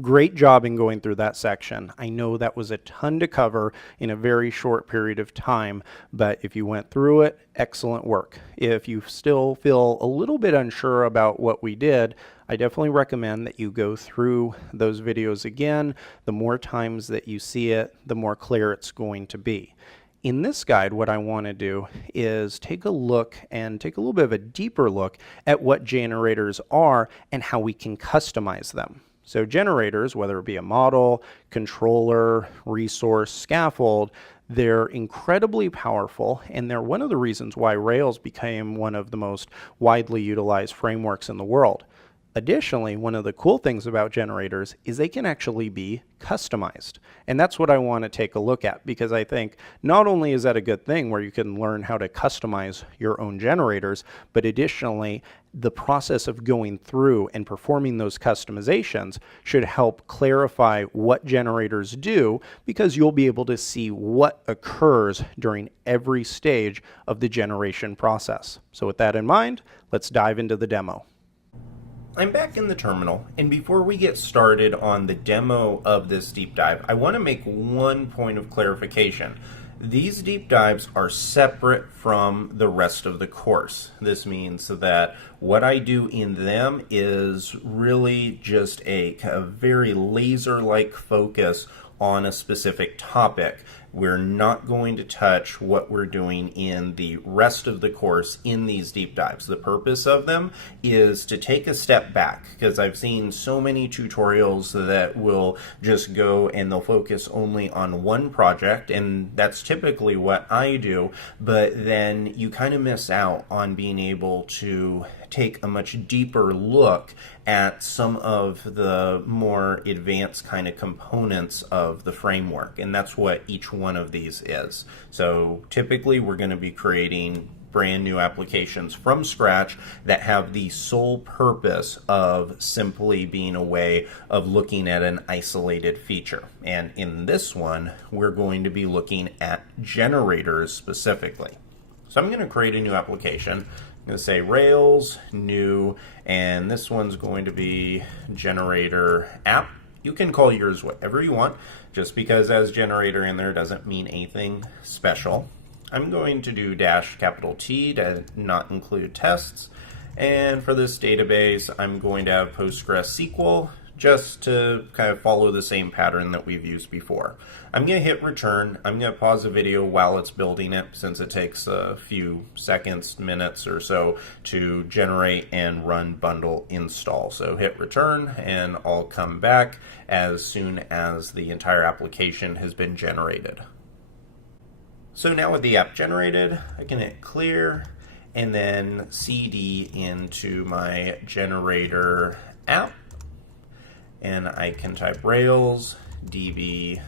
Great job in going through that section. I know that was a ton to cover in a very short period of time, but if you went through it, excellent work. If you still feel a little bit unsure about what we did, I definitely recommend that you go through those videos again. The more times that you see it, the more clear it's going to be. In this guide, what I want to do is take a look and take a little bit of a deeper look at what generators are and how we can customize them. So generators, whether it be a model, controller, resource, scaffold, they're incredibly powerful, and they're one of the reasons why Rails became one of the most widely utilized frameworks in the world. Additionally, one of the cool things about generators is they can actually be customized. And that's what I want to take a look at, because I think not only is that a good thing where you can learn how to customize your own generators, but additionally, the process of going through and performing those customizations should help clarify what generators do, because you'll be able to see what occurs during every stage of the generation process. So with that in mind, let's dive into the demo. I'm back in the terminal, and before we get started on the demo of this deep dive, I want to make one point of clarification. These deep dives are separate from the rest of the course. This means that what I do in them is really just a very laser-like focus on a specific topic. We're not going to touch what we're doing in the rest of the course in these deep dives. The purpose of them is to take a step back, because I've seen so many tutorials that will just go and they'll focus only on one project, and that's typically what I do, but then you kind of miss out on being able to take a much deeper look at some of the more advanced kind of components of the framework, and that's what each one of these is. So typically we're going to be creating brand new applications from scratch that have the sole purpose of simply being a way of looking at an isolated feature. And in this one, we're going to be looking at generators specifically. So I'm going to create a new application. I'm going to say Rails, new, and this one's going to be generator app. You can call yours whatever you want. Just because as generator in there doesn't mean anything special. I'm going to do -T to not include tests. And for this database, I'm going to have PostgreSQL just to kind of follow the same pattern that we've used before. I'm going to hit return. I'm going to pause the video while it's building it, since it takes a few seconds, minutes or so to generate and run bundle install. So hit return, and I'll come back as soon as the entire application has been generated. So now with the app generated, I can hit clear and then cd into my generator app. And I can type Rails db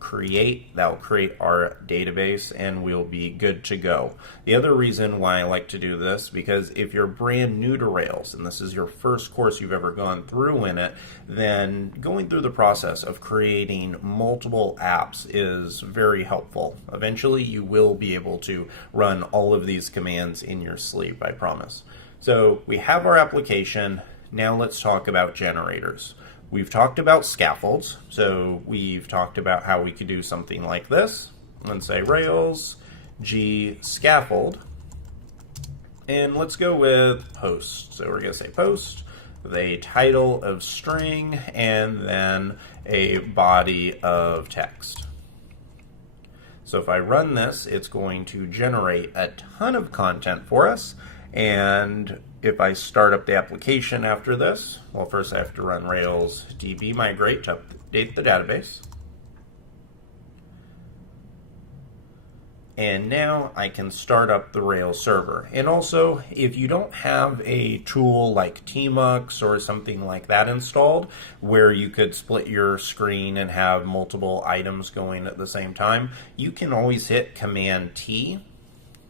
create. That'll create our database, and we'll be good to go. The other reason why I like to do this, because if you're brand new to Rails and this is your first course you've ever gone through in it, then going through the process of creating multiple apps is very helpful. Eventually you will be able to run all of these commands in your sleep, I promise. So we have our application. Now let's talk about generators. We've talked about scaffolds, so we've talked about how we could do something like this and say Rails G scaffold, and let's go with post. So we're going to say post with a title of string and then a body of text. So if I run this, it's going to generate a ton of content for us. And if I start up the application after this, well, first I have to run Rails db migrate to update the database. And now I can start up the Rails server. And also, if you don't have a tool like Tmux or something like that installed, where you could split your screen and have multiple items going at the same time, you can always hit Command T.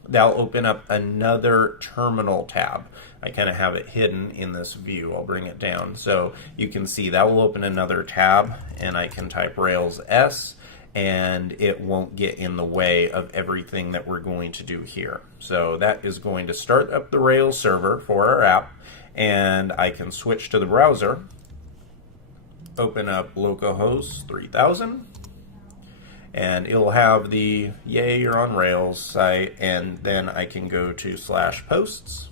That'll open up another terminal tab. I kind of have it hidden in this view. I'll bring it down so you can see that will open another tab, and I can type Rails S, and it won't get in the way of everything that we're going to do here. So that is going to start up the Rails server for our app, and I can switch to the browser open up localhost 3000, and it'll have the yay you're on Rails site, and then I can go to /posts,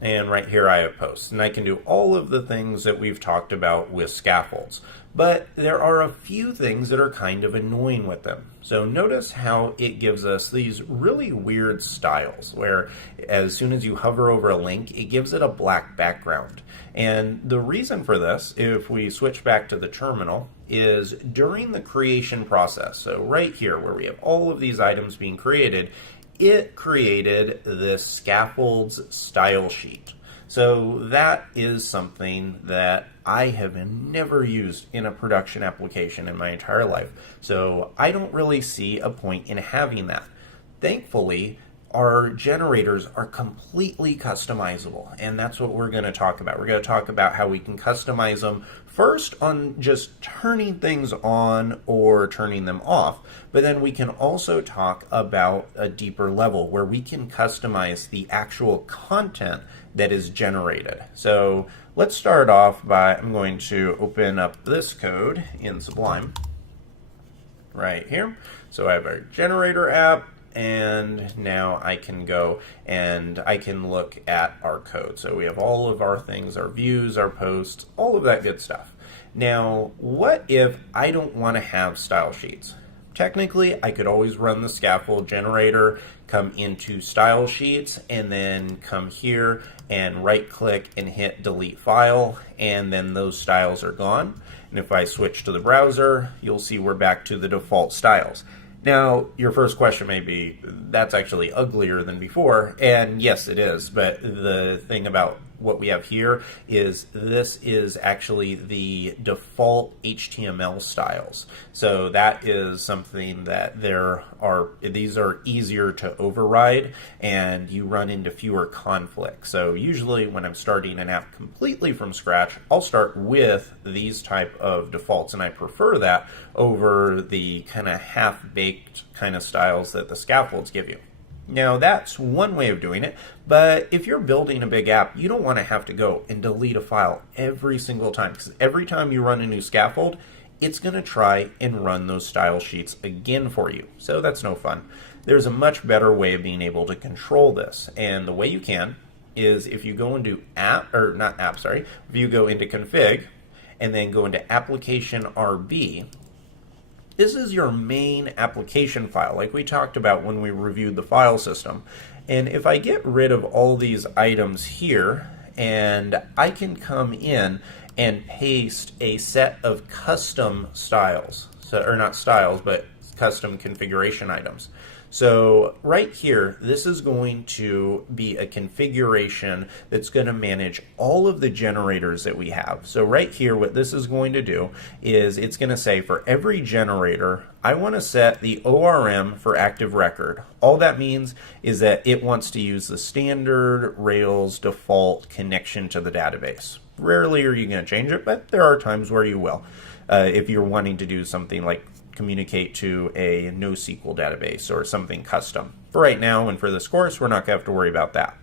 and right here I have posts, and I can do all of the things that we've talked about with scaffolds. But there are a few things that are kind of annoying with them. So notice how it gives us these really weird styles where as soon as you hover over a link, it gives it a black background. And the reason for this, if we switch back to the terminal, is during the creation process. So right here where we have all of these items being created, it created this scaffolds style sheet. So that is something that I have never used in a production application in my entire life. So I don't really see a point in having that. Thankfully, our generators are completely customizable, and that's what we're going to talk about. We're going to talk about how we can customize them first on just turning things on or turning them off, but then we can also talk about a deeper level where we can customize the actual content that is generated. So let's start off by, I'm going to open up this code in Sublime right here. So I have our generator app, and now I can go and I can look at our code. So we have all of our things, our views, our posts, all of that good stuff. Now, what if I don't want to have style sheets? Technically, I could always run the scaffold generator, come into style sheets, and then come here and right click and hit delete file, and then those styles are gone. And if I switch to the browser, you'll see we're back to the default styles. Now, your first question may be, that's actually uglier than before, and yes, it is, but the thing about what we have here is this is actually the default HTML styles. So that is something that these are easier to override, and you run into fewer conflicts. So usually when I'm starting an app completely from scratch, I'll start with these type of defaults, and I prefer that over the kind of half-baked kind of styles that the scaffolds give you. Now, that's one way of doing it, but if you're building a big app, you don't want to have to go and delete a file every single time, because every time you run a new scaffold, it's going to try and run those style sheets again for you. So that's no fun. There's a much better way of being able to control this, and the way you can is if you go into if you go into config and then go into application RB. This is your main application file, like we talked about when we reviewed the file system. And if I get rid of all these items here, and I can come in and paste a set of custom styles, or not styles, but custom configuration items. So right here, this is going to be a configuration that's going to manage all of the generators that we have. So right here, what this is going to do is it's going to say for every generator, I want to set the ORM for active record. All that means is that it wants to use the standard Rails default connection to the database. Rarely are you going to change it, but there are times where you will. If you're wanting to do something like communicate to a NoSQL database or something custom. For right now and for this course, we're not going to have to worry about that.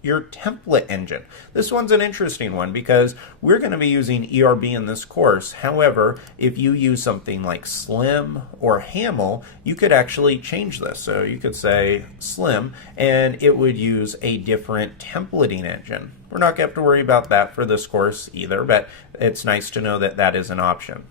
Your template engine. This one's an interesting one because we're going to be using ERB in this course. However, if you use something like Slim or Haml, you could actually change this. So you could say Slim and it would use a different templating engine. We're not going to have to worry about that for this course either, but it's nice to know that that is an option.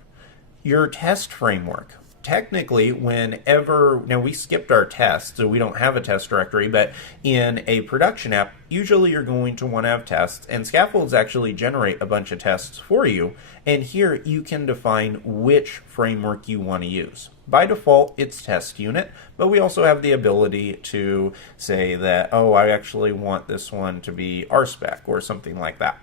Your test framework. Technically, now we skipped our tests, so we don't have a test directory, but in a production app, usually you're going to want to have tests, and scaffolds actually generate a bunch of tests for you, and here you can define which framework you want to use. By default, it's test unit, but we also have the ability to say that, I actually want this one to be RSpec or something like that.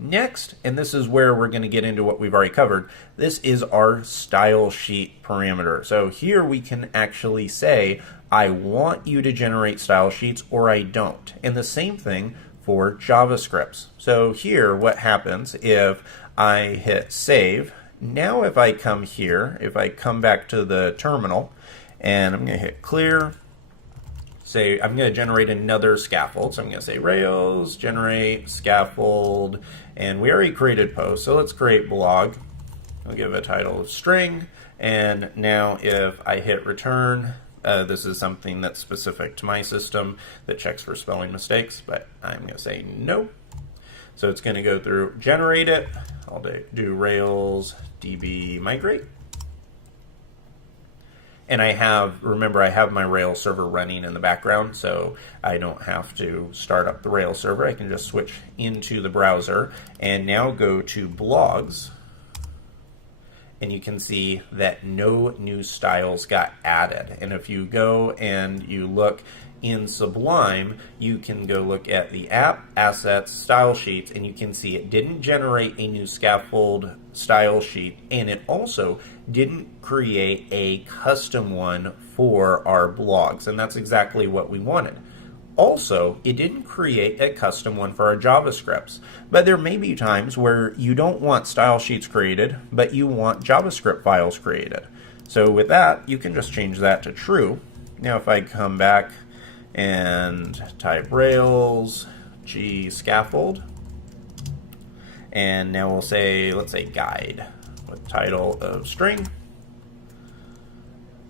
Next, and this is where we're going to get into what we've already covered, this is our style sheet parameter. So here we can actually say, I want you to generate style sheets or I don't. And the same thing for JavaScripts. So here what happens if I hit save, now if I come here, if I come back to the terminal and I'm going to hit clear, say I'm going to generate another scaffold. So I'm going to say Rails, generate scaffold, And we already created post, so let's create blog. I'll give a title of string, and now if I hit return, this is something that's specific to my system that checks for spelling mistakes, but I'm going to say no. So it's going to go through, generate it. I'll do Rails DB migrate. And remember I have my Rails server running in the background, so I don't have to start up the Rails server. I can just switch into the browser and now go to blogs. And you can see that no new styles got added. And if you go and you look in Sublime, you can go look at the app, assets, style sheets, and you can see it didn't generate a new scaffold style sheet, and it also didn't create a custom one for our blogs, and that's exactly what we wanted. Also, it didn't create a custom one for our JavaScripts, but there may be times where you don't want style sheets created, but you want JavaScript files created. So with that, you can just change that to true. Now if I come back and type Rails G scaffold, and now we'll say, let's say guide with title of string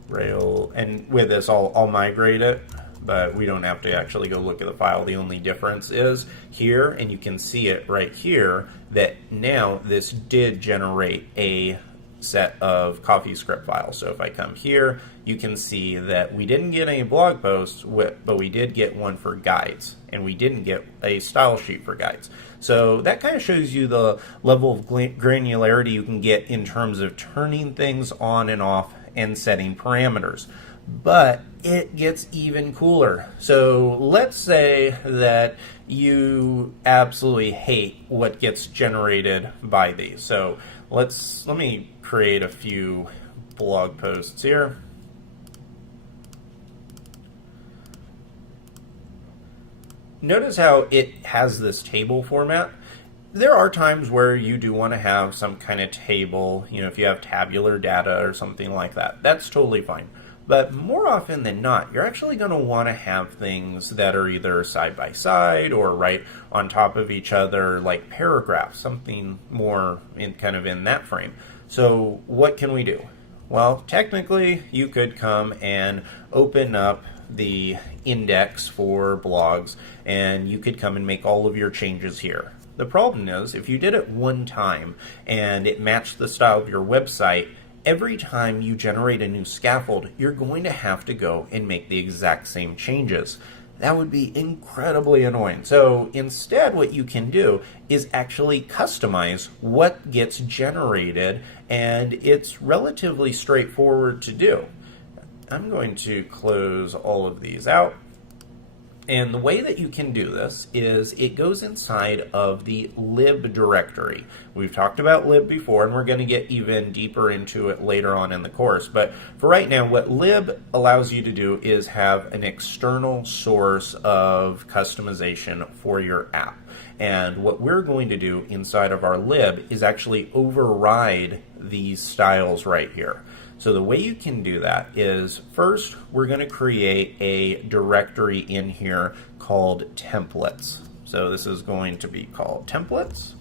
Rail, and with this I'll migrate it, but we don't have to actually go look at the file. The only difference is here, and you can see it right here, that now this did generate a set of CoffeeScript files. So if I come here, you can see that we didn't get any blog posts, but we did get one for guides, and we didn't get a style sheet for guides. So that kind of shows you the level of granularity you can get in terms of turning things on and off and setting parameters. But it gets even cooler. So let's say that you absolutely hate what gets generated by these. So let me create a few blog posts here. Notice how it has this table format. There are times where you do want to have some kind of table, if you have tabular data or something like that. That's totally fine. But more often than not, you're actually going to want to have things that are either side by side or right on top of each other, like paragraphs, something more in that frame. So what can we do? Well, technically, you could come and open up the index for blogs, and you could come and make all of your changes here. The problem is, if you did it one time and it matched the style of your website, every time you generate a new scaffold, you're going to have to go and make the exact same changes. That would be incredibly annoying. So instead, what you can do is actually customize what gets generated, and it's relatively straightforward to do. I'm going to close all of these out. And the way that you can do this is it goes inside of the lib directory. We've talked about lib before, and we're going to get even deeper into it later on in the course. But for right now, what lib allows you to do is have an external source of customization for your app. And what we're going to do inside of our lib is actually override these styles right here. So the way you can do that is, first, we're going to create a directory in here called templates. So this is going to be called templates.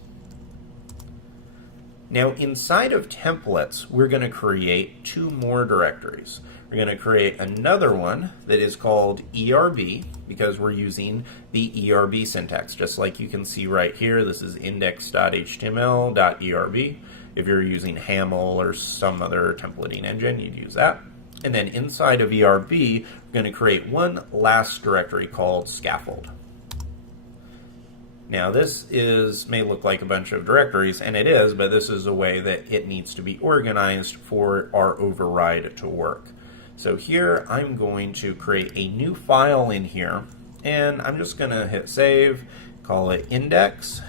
Now inside of templates, we're going to create two more directories. We're going to create another one that is called ERB, because we're using the ERB syntax. Just like you can see right here, this is index.html.erb. If you're using Haml or some other templating engine, you'd use that. And then inside of ERB, we're going to create one last directory called scaffold. Now this may look like a bunch of directories, and it is, but this is a way that it needs to be organized for our override to work. So here I'm going to create a new file in here, and I'm just going to hit save, call it index.html.erb,